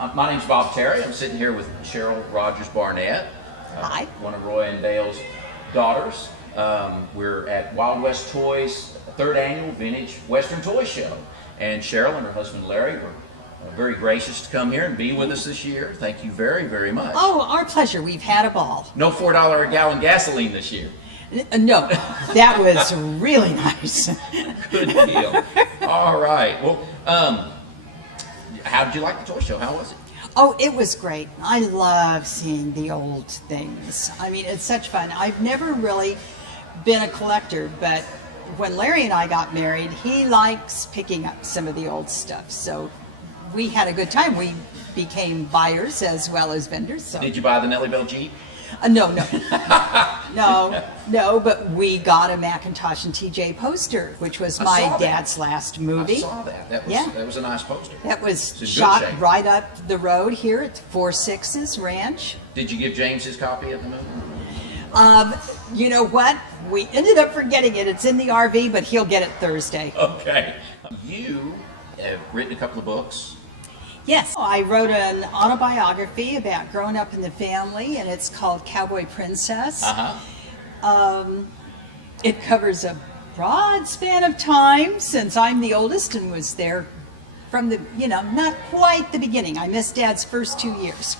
My name's Bob Terry. I'm sitting here with Cheryl Rogers Barnett, Hi. one of Roy and Dale's daughters. We're at Wild West Toys' third annual Vintage Western Toy Show. And Cheryl and her husband Larry were very gracious to come here and be with us this year. Thank you very, very much. Oh, our pleasure. We've had a ball. No $4 a gallon gasoline this year. No, that was really nice. Good deal. All right. Well, how did you like the toy show? How was it? Oh, it was great. I love seeing the old things. I mean, it's such fun. I've never really been a collector, but when Larry and I got married, he likes picking up some of the old stuff. So we had a good time. We became buyers as well as vendors. So. Did you buy the Nellie Bell Jeep? No, but we got a Macintosh and TJ poster, which was my dad's last movie. I saw that. That was a nice poster. That was shot right up the road here at 4-6's Ranch. Did you give James his copy of the movie? You know what? We ended up forgetting it. It's in the RV, but he'll get it Thursday. Okay. You have written a couple of books. Yes, I wrote an autobiography about growing up in the family, and it's called Cowboy Princess. It covers a broad span of time since I'm the oldest and was there from the, not quite the beginning. I missed Dad's first 2 years.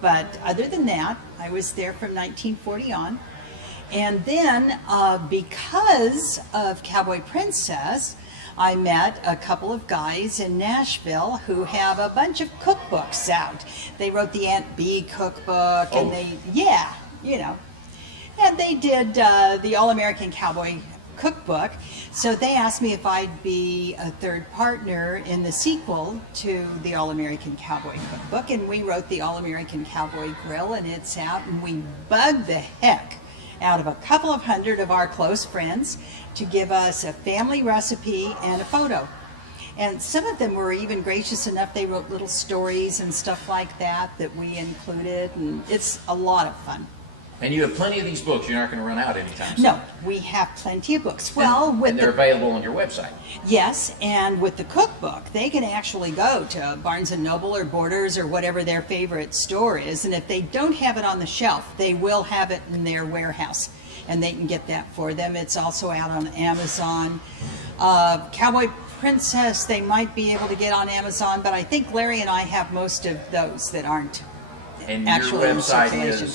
But other than that, I was there from 1940 on. And then because of Cowboy Princess, I met a couple of guys in Nashville who have a bunch of cookbooks out. They wrote the Aunt Bee cookbook, and and they did the All-American Cowboy cookbook. So they asked me if I'd be a third partner in the sequel to the All-American Cowboy cookbook, and we wrote the All-American Cowboy Grill, and it's out, and we bugged the heck out of a couple of hundred of our close friends to give us a family recipe and a photo. And some of them were even gracious enough, they wrote little stories and stuff like that we included, and it's a lot of fun. And you have plenty of these books. You're not going to run out anytime soon. No, we have plenty of books. And they're available on your website. Yes, and with the cookbook, they can actually go to Barnes & Noble or Borders or whatever their favorite store is, and if they don't have it on the shelf, they will have it in their warehouse, and they can get that for them. It's also out on Amazon. Cowboy Princess, they might be able to get on Amazon, but I think Larry and I have most of those that aren't actually in circulation.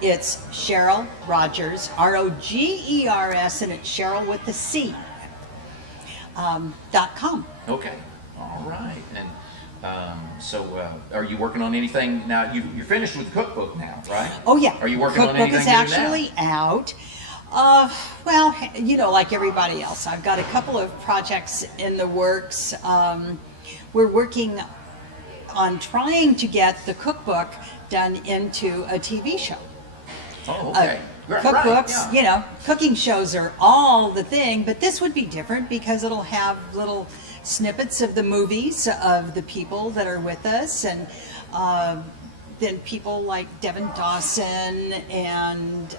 It's Cheryl Rogers, ROGERS, and it's Cheryl with the C, .com. Okay, all right. And so are you working on anything now? You're finished with the cookbook now, right? Oh, yeah. Are you working on anything new now? Cookbook is actually out. Well, like everybody else, I've got a couple of projects in the works. We're working on trying to get the cookbook done into a TV show. Oh, okay. Cookbooks, cooking shows are all the thing, but this would be different because it'll have little snippets of the movies of the people that are with us, and then people like Devin Dawson and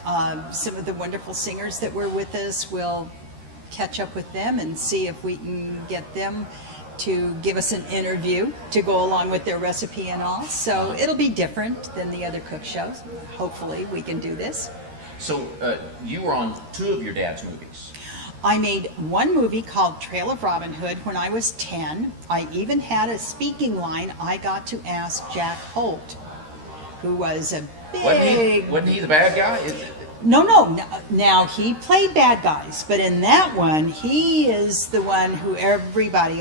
some of the wonderful singers that were with us. We'll catch up with them and see if we can get them to give us an interview to go along with their recipe and all. So it'll be different than the other cook shows. Hopefully we can do this. So you were on 2 of your dad's movies. I made one movie called Trail of Robin Hood when I was 10. I even had a speaking line I got to ask Jack Holt, who was a big... Wasn't he the bad guy? No. Now, he played bad guys, but in that one, he is the one who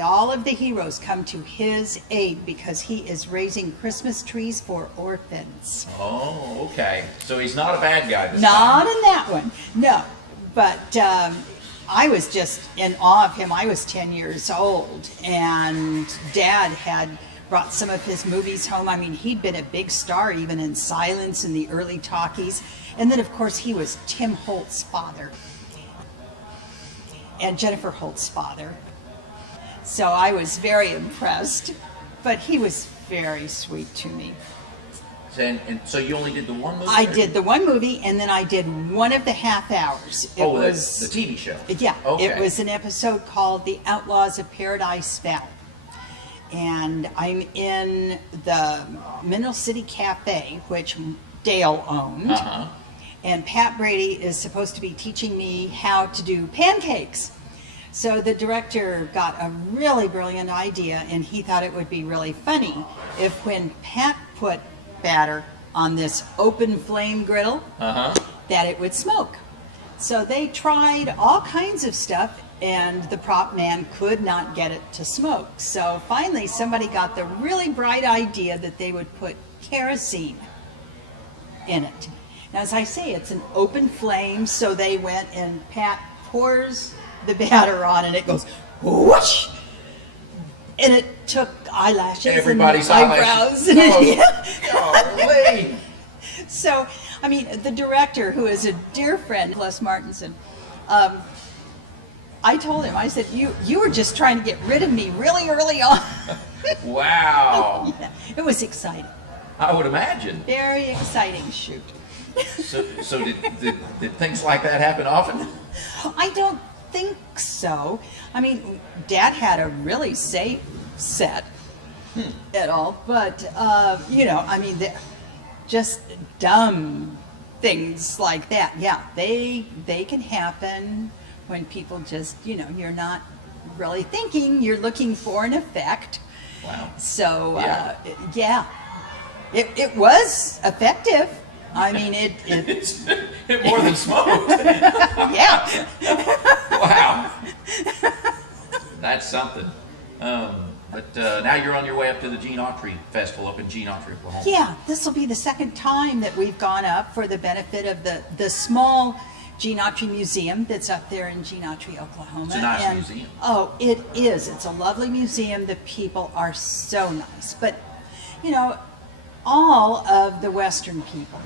all of the heroes come to his aid because he is raising Christmas trees for orphans. Oh, okay. So he's not a bad guy this time. Not in that one, no. But I was just in awe of him. I was 10 years old, and Dad had brought some of his movies home. I mean, he'd been a big star even in Silence and the early talkies. And then, of course, he was Tim Holt's father and Jennifer Holt's father. So I was very impressed, but he was very sweet to me. And so you only did the one movie? I did the one movie, and then I did one of the half hours. It was the TV show? Yeah. Okay. It was an episode called The Outlaws of Paradise Valley. and I'm in the Mineral City Cafe, which Dale owned. And Pat Brady is supposed to be teaching me how to do pancakes. So the director got a really brilliant idea, and he thought it would be really funny if when Pat put batter on this open flame griddle, that it would smoke. So they tried all kinds of stuff, and the prop man could not get it to smoke. So finally somebody got the really bright idea that they would put kerosene in it. Now, as I say, it's an open flame, so they went and Pat pours the batter on and it goes whoosh, and it took eyelashes Everybody's and eyebrows. Golly. So, I mean, the director, who is a dear friend, Les Martinson, I told him, I said, you were just trying to get rid of me really early on. Wow. Yeah, it was exciting. I would imagine. Very exciting shoot. So did things like that happen often? I don't think so. I mean, Dad had a really safe set at all, but you know, I mean, just dumb things like that. Yeah, they can happen when people just, you know, you're not really thinking, you're looking for an effect. Wow. So yeah, it was effective. I mean, it more than smoke. Yeah. Wow. That's something. But now you're on your way up to the Gene Autry Festival up in Gene Autry, Oklahoma. Yeah, this will be the second time that we've gone up for the benefit of the small Gene Autry Museum that's up there in Gene Autry, Oklahoma. It's a nice museum. Oh, it is. It's a lovely museum. The people are so nice. But, you know, all of the Western people,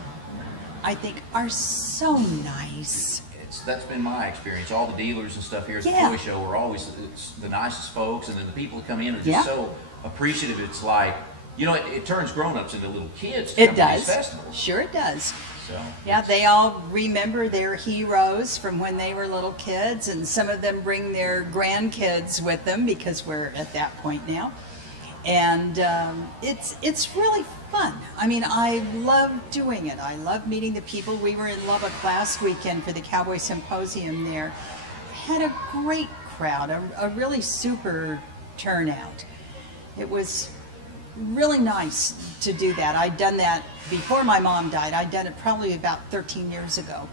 I think, are so nice. That's been my experience. All the dealers and stuff here at the toy show are always the nicest folks, and then the people that come in are just so appreciative. It's like, you know, it turns grown-ups into little kids to come to these festivals. Sure it does. So, yeah, they all remember their heroes from when they were little kids, and some of them bring their grandkids with them because we're at that point now. And it's really fun. I mean, I love doing it. I love meeting the people. We were in Lubbock last weekend for the Cowboy Symposium there. Had a great crowd, a really super turnout. It was really nice to do that. I'd done that before my mom died. I'd done it probably about 13 years ago.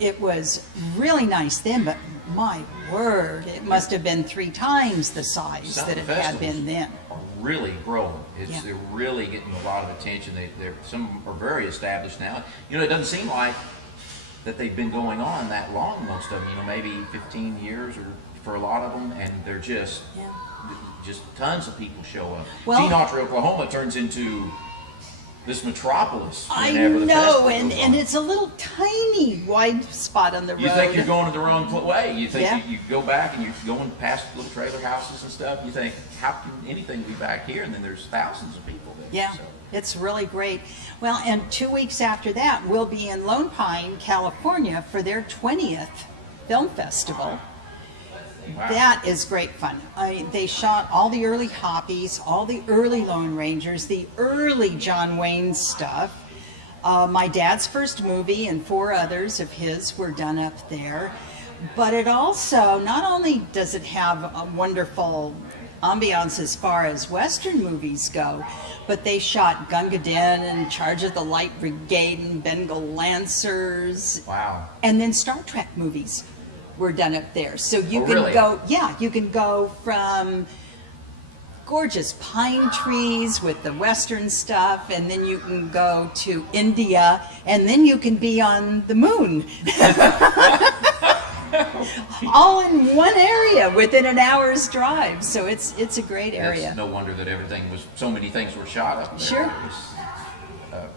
It was really nice then, but my word, it must have been 3 times the size that it had been then. Are really growing. They're really getting a lot of attention. Some are very established now. You know, it doesn't seem like that they've been going on that long. Most of them, you know, maybe 15 years or for a lot of them, and they're just tons of people show up. Well, Gene Autry, Oklahoma turns into this metropolis. I know, and it's a little tiny wide spot on the road. You think you're going the wrong way. You think you go back and you're going past little trailer houses and stuff. You think, how can anything be back here? And then there's thousands of people there. Yeah, so. It's really great. Well, and 2 weeks after that, we'll be in Lone Pine, California for their 20th film festival. Wow. That is great fun. They shot all the early Hoppies, all the early Lone Rangers, the early John Wayne stuff. My dad's first movie and 4 others of his were done up there. But it also, not only does it have a wonderful ambiance as far as Western movies go, but they shot Gunga Din and Charge of the Light Brigade and Bengal Lancers. Wow. And then Star Trek movies were done up there. So you can really? you can go from gorgeous pine trees with the Western stuff, and then you can go to India, and then you can be on the moon. All in one area within an hour's drive. So it's a great area. That's no wonder that so many things were shot up there. Sure.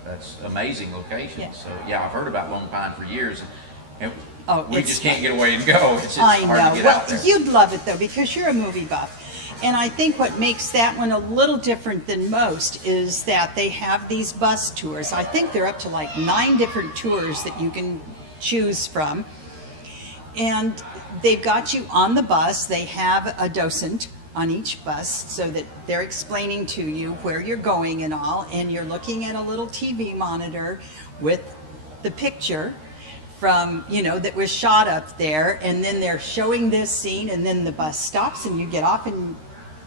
That's amazing location. Yeah. So yeah, I've heard about Lone Pine for years. And we just fun. can't get away and go. It's I hard know. to get Well, out there. you'd love it though, because you're a movie buff. And I think what makes that one a little different than most is that they have these bus tours. I think they're up to like 9 different tours that you can choose from. And they've got you on the bus. They have a docent on each bus so that they're explaining to you where you're going and all, and you're looking at a little TV monitor with the picture from, you know, that was shot up there, and then they're showing this scene, and then the bus stops and you get off and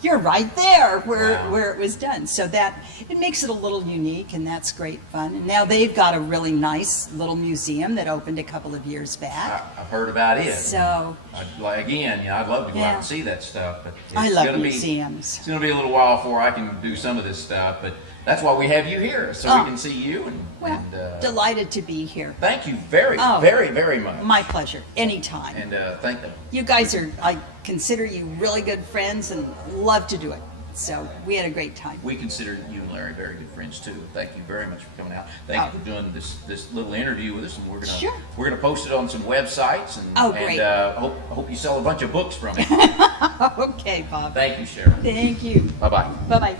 you're right there where it was done. So that it makes it a little unique, and that's great fun. And now they've got a really nice little museum that opened a couple of years back. I've heard about it. So Again, you know, I'd love to go out Yeah. and see that stuff, but I it's love gonna museums. It's going to be a little while before I can do some of this stuff, but that's why we have you here, so Oh. we can see you. Well, delighted to be here. Thank you very, Oh. very, very much. My pleasure. Anytime. And thank them. You guys are, I consider you really good friends and love to do it. So we had a great time. We consider you and Larry very good friends too. Thank you very much for coming out. Thank Oh. you for doing this little interview with us, and Sure. we're gonna post it on some websites, and Oh, great. hope you sell a bunch of books from it. Okay, Bob. Thank you, Cheryl. Thank you. Bye bye. Bye-bye.